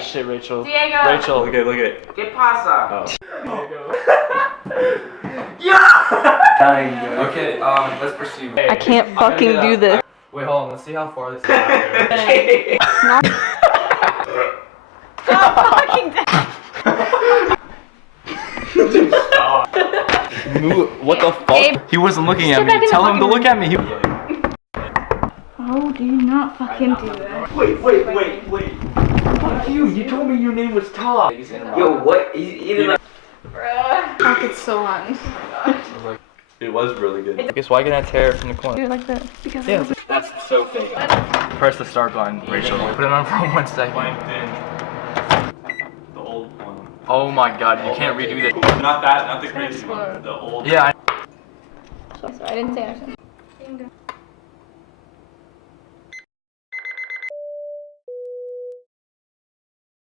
this shit, Rachel. Diego. Rachel. Look at. ¿Qué pasa? Oh. Yeah! Okay, let's proceed. I can't fucking do this. Wait, hold on. Let's see how far this is. Stop fucking down. What the Gabe. fuck? He wasn't looking at Sit back in me. the Tell him to fucking look at me. Oh, do not fucking do that. Wait. Fuck you. You told me your name was Todd. Yo, what? Either like. Bruh. Fuck, it's so hot. It was really good. I guess why can I tear it from the corner? Do it like this. Because Yeah, that's so fake. Press the start button, Rachel. Put it on for 1 second. The old one. Oh my god, you can't redo that. Not that, not the crazy one. The old. Yeah. Sorry, I didn't say anything.